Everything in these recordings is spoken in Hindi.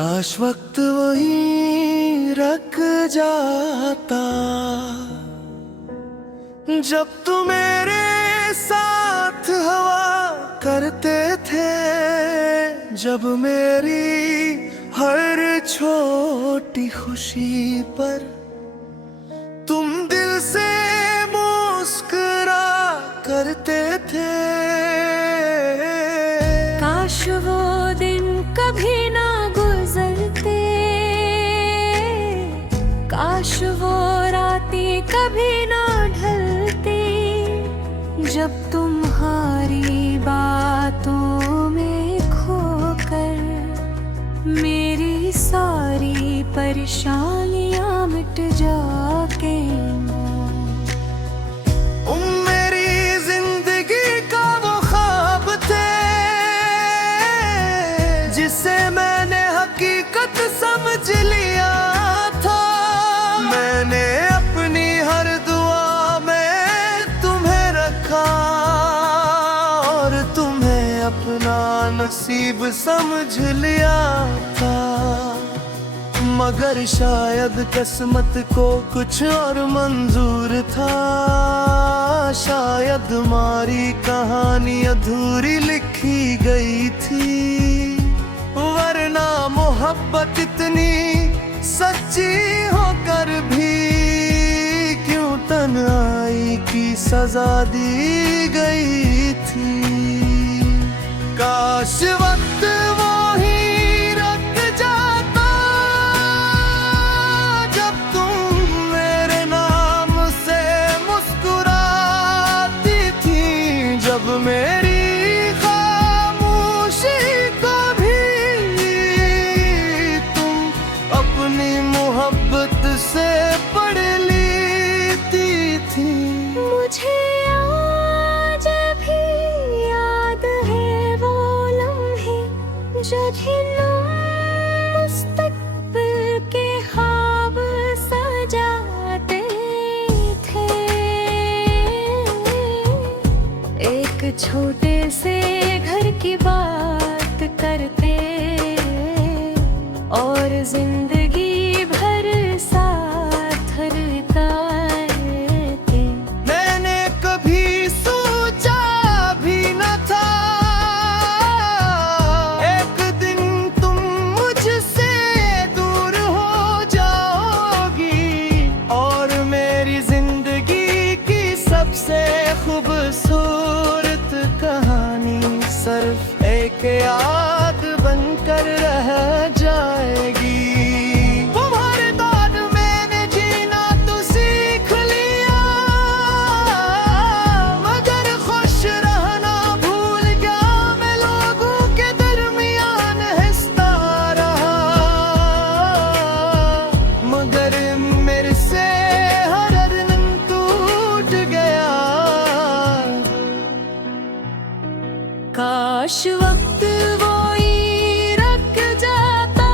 काश वक्त वही रख जाता जब तू मेरे साथ हवा करते थे, जब मेरी हर छोटी खुशी पर तुम दिल से मुस्कुरा करते थे। काश वो दिन कभी ना गुजरते, काश वो रातें कभी ना ढलते, जब तुम्हारी बातों में खोकर मेरी सारी परेशानियां मिट जाके। मेरी जिंदगी का वो ख्वाब थे जिसे मैंने हकीकत समझ लिया था। मैंने अपनी हर दुआ में तुम्हें रखा और तुम्हें अपना नसीब समझ लिया था, मगर शायद किस्मत को कुछ और मंजूर था। शायद हमारी कहानी अधूरी लिखी गई थी, वरना मोहब्बत इतनी सच्ची होकर भी क्यों तन्हाई की सजा दी गई थी। काश वक्त वो ही रख जाता जब तुम मेरे नाम से मुस्कुराती थी, जब मेरी खामोशी को भी तुम अपनी मोहब्बत से पढ़ लेती थी। मुझे आज भी याद है वो लम्हे जब मुस्तकबिल के ख्वाब सजाते थे। एक छोटे से घर की बात करते और जिंदगी भर साथ बिताते। मैंने कभी सोचा भी न था एक दिन तुम मुझसे दूर हो जाओगी, और मेरी जिंदगी की सबसे खूबसूरत कहानी सिर्फ एक याद बनकर रह जाएगी। तुम्हारे बाद मैंने जीना तो सीख लिया, मगर खुश रहना भूल गया मैं लोगों के दरमियान हंसता रहा, मगर मेरे से हर दिन टूट गया। काश वक्त वो ही रख जाता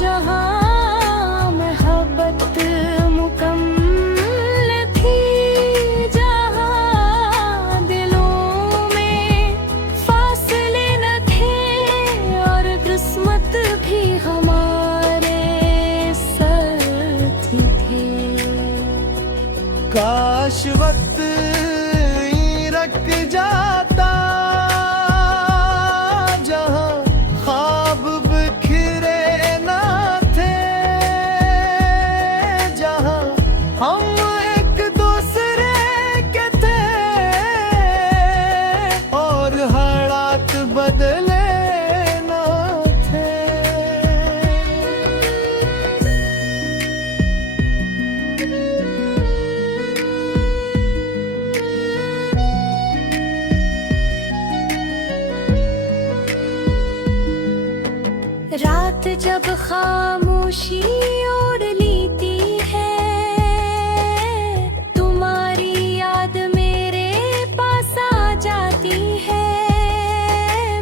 जहाँ मोहब्बत मुकम्मल थी, जहाँ दिलों में फासले न थे और किस्मत भी हमारे साथ थे। काश वक्त ही रख जाता जहाँ ख्वाब बिखरे ना थे, जहाँ हम एक दूसरे के थे और हालात बदले ना थे। रात जब खामोशी ओढ़ लेती है, तुम्हारी याद मेरे पास आ जाती है।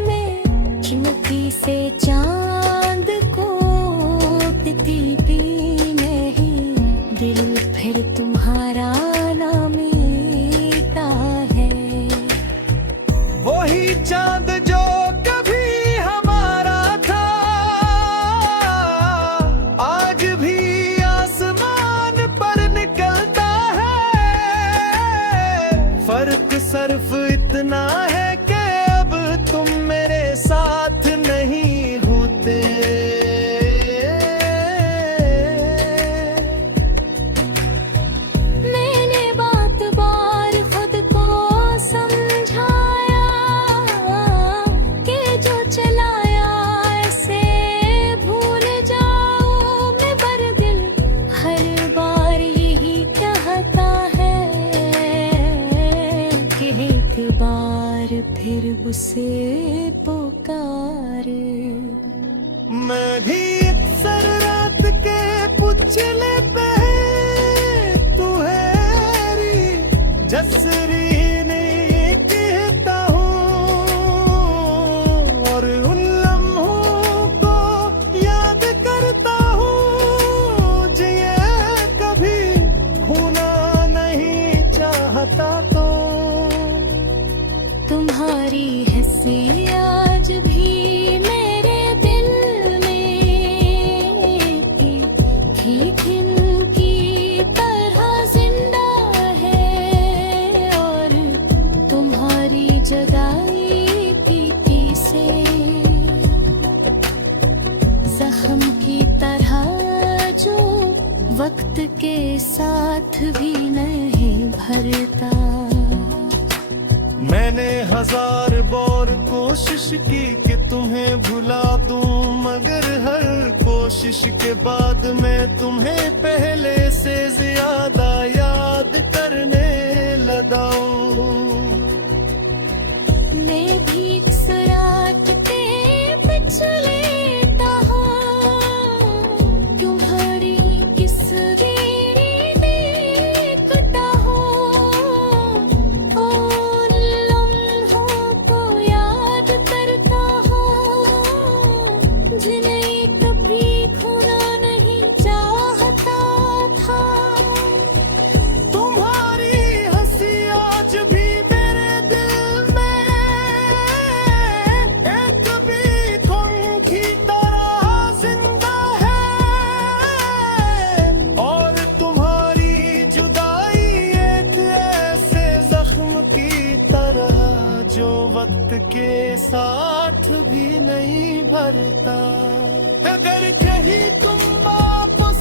मैं चिमटी से चांद को पीती पी नहीं, दिल फिर तुम्हारा नाम मीठा है। वही चांद जो कभी हमारा था सिर्फ इतना है कि अब तुम मेरे साथ नहीं होते। मैंने बात बार खुद को समझाया कि जो चलाया ऐसे भूल जाऊं मैं, पर दिल हर बार यही कहता है कि एक बार फिर उसे पुकार। मैं भी अक्सर रात के पुछले पे तू हैरी जसरी नहीं कहता हूँ, और उन लम्हों को याद करता हूँ जिए कभी खोना नहीं चाहता। तो तुम्हारी हंसी आज भी मेरे दिल में खिन की तरह जिंदा है, और तुम्हारी जगाई पीती से जख्म की तरह जो वक्त के साथ भी नहीं भरता। मैंने हजार बार कोशिश की कि तुम्हें भुला दूं, मगर हर कोशिश के बाद मैं तुम्हें पहले से ज्यादा याद करने लगा हूं। मैं भी रात के पिछलेता हूँ, क्यों घड़ी किस गिरी देखता हूँ, और लम्हों को याद करता हूँ जिन्हें कभी खोना नहीं चाहता था। तुम्हारी हंसी आज भी मेरे दिल में एक बीखुन की तरह जिंदा है, और तुम्हारी जुदाई एक ऐसे जख्म की तरह जो वक्त के साथ भी नहीं भरता। अगर कहीं तुम वापस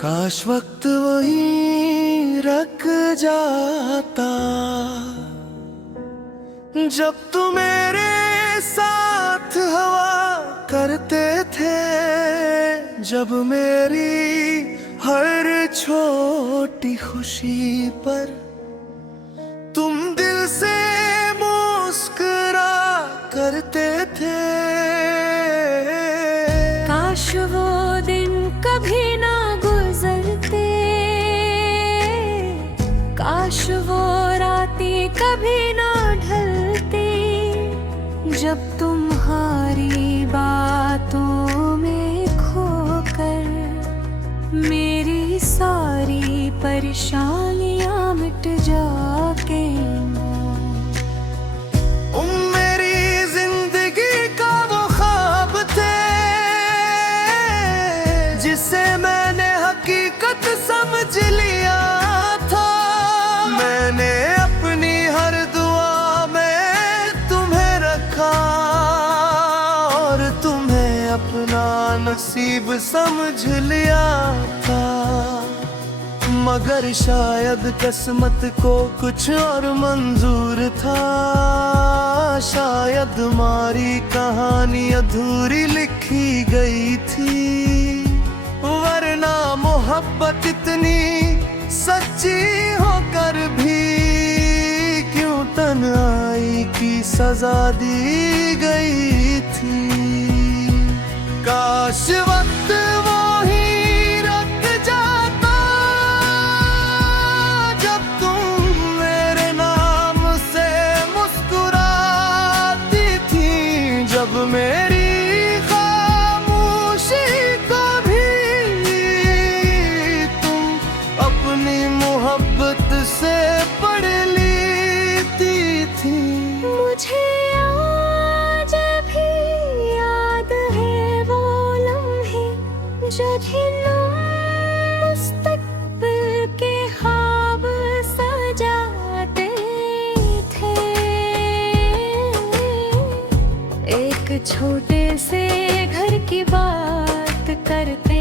काश वक्त वहीं रख जाता जब तुम मेरे साथ हवा करते थे, जब मेरी हर छोटी खुशी पर तुम दिल से मुस्कुरा करते थे। काश वो दिन कभी ना गुजरते, काश वो रातें कभी ना ढलते, जब तुम्हारी बातों में खोकर मेरी सारी परेशानियां मिट जाके। मेरी जिंदगी का वो ख्वाब थे जिसे मैंने हकीकत समझ लिया था। मैंने अपनी हर दुआ में तुम्हें रखा और तुम्हें अपना नसीब समझ लिया था, मगर शायद किस्मत को कुछ और मंजूर था। शायद हमारी कहानी अधूरी लिखी गई थी, वरना मोहब्बत इतनी सच्ची होकर भी क्यों तन्हाई की सजा दी गई थी। काश वक्त वो ही रख जाता जब तुम मेरे नाम से मुस्कुराती थी, जब मेरी खामोशी को भी तुम अपनी मोहब्बत से पढ़ लेती थी। मुझे आज भी छोटे से घर की बात करते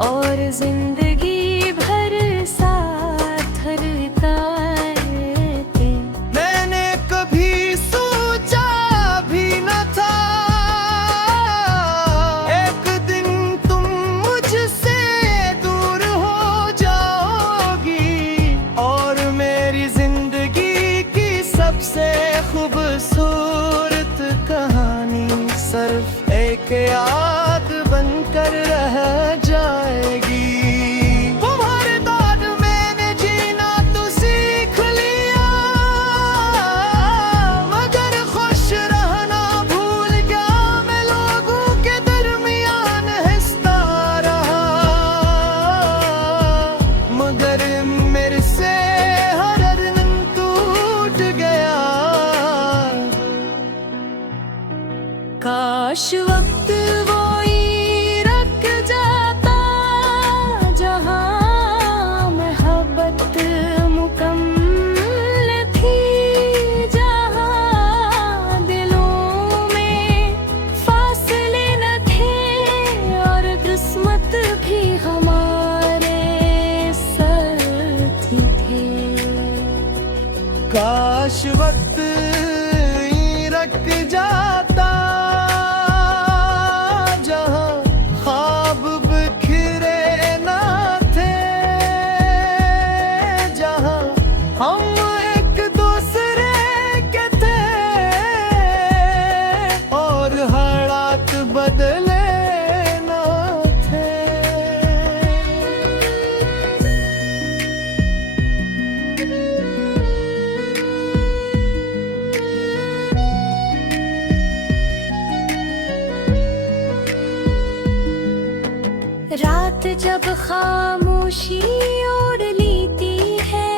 और जिंदगी भर साथ बिताते। मैंने कभी सोचा भी न था एक दिन तुम मुझसे दूर हो जाओगी, और मेरी जिंदगी की सबसे खूबसूरत कहानी सिर्फ एक याद बनकर रह जाएगी। तुम्हारे बाद मैंने जीना तो सीख लिया, मगर खुश रहना भूल गया मैं, लोगों के दरमियान हंसता रहा, मगर मेरे से हर दिन टूट गया। काश वक्त वो ही रख जाता जहाँ मोहब्बत मुकम्मल थी, जहाँ दिलों में फासले न थे और किस्मत भी हमारे साथी थे। काश वक्त ही रख जाता जहाँ ख्वाब बिखरे ना थे, जहाँ हम एक दूसरे के थे और हालात बदले ना थे। रात जब खामोशी ओढ़ लेती है,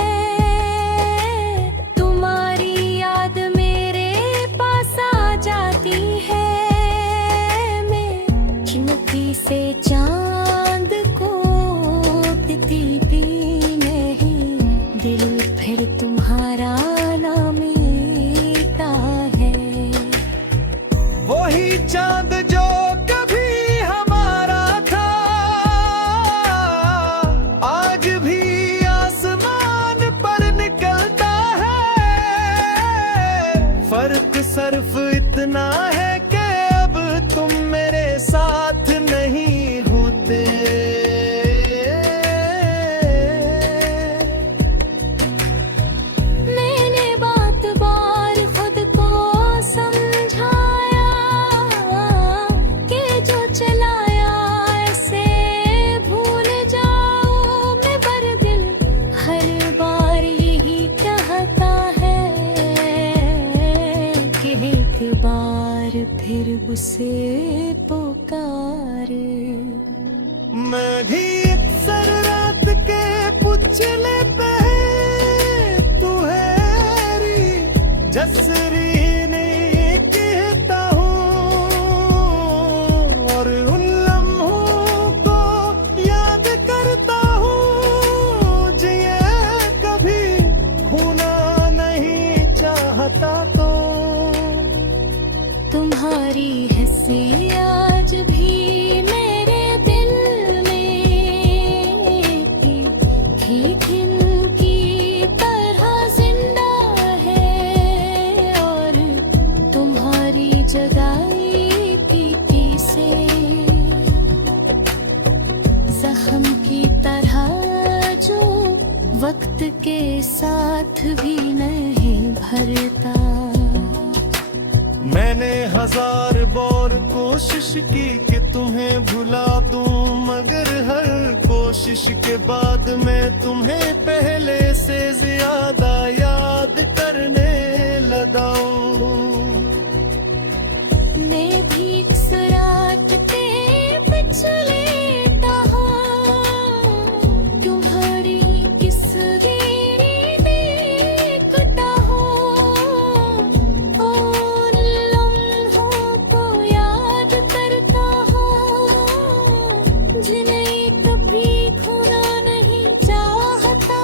तुम्हारी याद मेरे पास आ जाती है। मैं चिमटी से चांद को पीती भी नहीं, दिल फिर तुम्हारा ना मिलता है। वही चांद जो कभी हमारा था, आज भी आसमान पर निकलता है। फर्क सिर्फ इतना है कि अब तुम मेरे साथ नहीं होते। मैंने बात बार खुद को समझाया कि जो चलाया ऐसे भूल जाओ मैं, पर दिल हर बार यही कहता है कि एक बार फिर उसे पुकार। मैं भी अक्सर रात के पुछले पे तू हैरी जसरी नहीं कहता हूँ, और उन लम्हों को याद करता हूँ जिए कभी खोना नहीं चाहता। तो तुम्हारी हंसी आज भी मेरे दिल में खिन की तरह जिंदा है, और तुम्हारी जगाई पीती से जख्म की तरह जो वक्त के साथ भी नहीं भरता। मैंने हजार बार कोशिश की कि तुम्हें भुला दूं, मगर हर कोशिश के बाद मैं तुम्हें पहले से ज्यादा याद करने लगा हूं। मैं भी इस रात के पिछले तुम्हारी किस देखता हूँ, उन लम्हों को याद करता हूँ जिन्हें कभी खोना नहीं चाहता।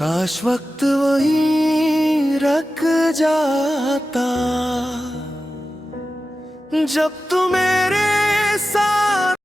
काश वक्त वहीं रख जाता जब तू मेरे साथ